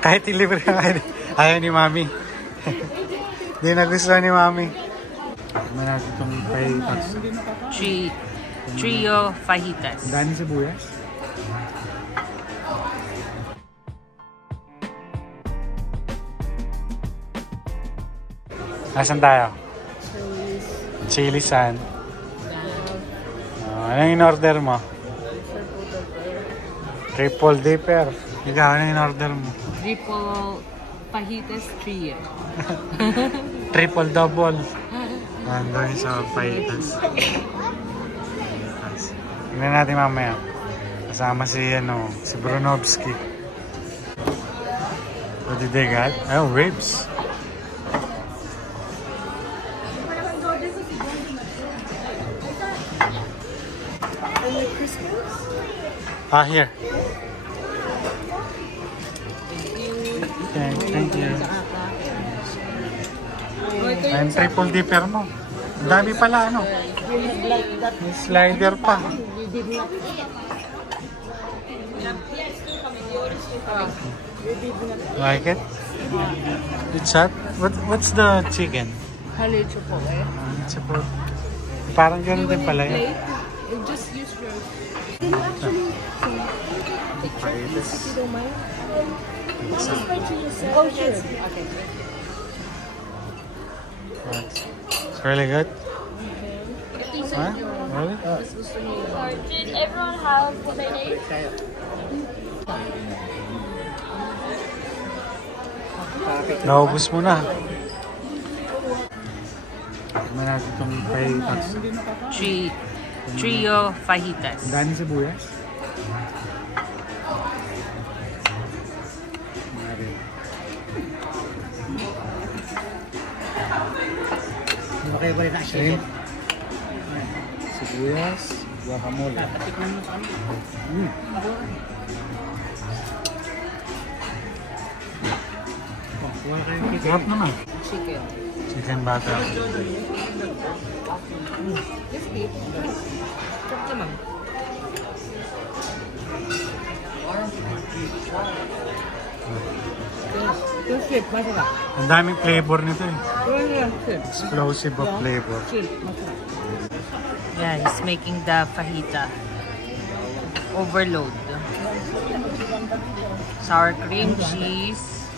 Kahit ilibre na ayaw ni Mami. Hindi nagustuhan ni Mami. Tignan natin itong fajitas. Trio fajitas. Dami sibuyas. Nasaan tayo? Chili san. Anong in-order mo? Triple dipper. Ikaw, anong in-order mo? Triple fajitas trio. Triple double. Nandun sa fajitas. Tingnan natin mamaya. Kasama si Brunovski. What did they got? Oh, ribs. Here. Okay, thank you. Ayun, triple dipper mo. Ang dami pala, ano? May slider pa. Like it? It's hot? What's the chicken? Halo chipotle. Chipotle. Parang ganun din pala yun. Just use your... Fajitas. If you don't mind. Oh, sure. Okay. It's really good. Huh? Really? Did everyone have what they need? Naubos mo na. Tignan natin itong fajitas. Trio fajitas. Dami sibuyas. Shrimp. Sibuyas. Guacamole. Sarap naman. Chicken. Chicken butter. This beef. Sarap naman. Yung shrimp, masarap. Ang daming flavor nito eh. Yung shrimp. Explosive of flavor. Shrimp, masarap. Yeah, he's making the fajita. Overload. Sour cream, cheese.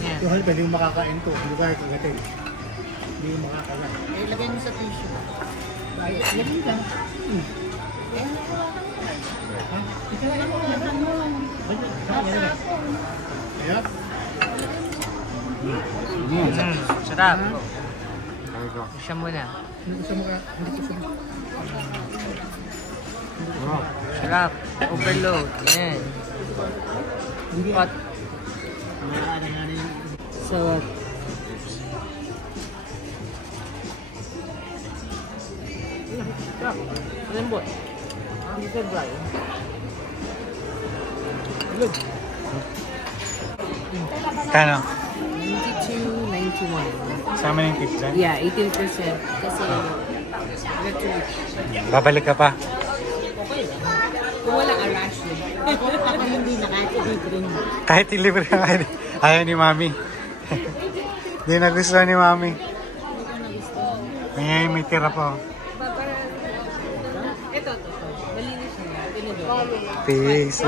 Yeah. Yung pwede yung makakain to. Hindi kaya kagatin. Hindi yung makakain. Ilagay mo sa tissue. Lagyan lang. Sarap. There you go. Siya muna. Wow. Sarap. Overload. Yan. Hot. So, lembut. Hindi siya dry. Look. Kano? 92, 91. Sama yung tips dyan? Yeah, 18%. Kasi, Babalik ka pa? okay lang. Kung walang arash yun. Ako hindi nakatilibre mo. Kahit ilibre na ayaw ni Mami. Hindi nagustuhan ni Mami. May tira pa. Ito. Malinis na. Peace.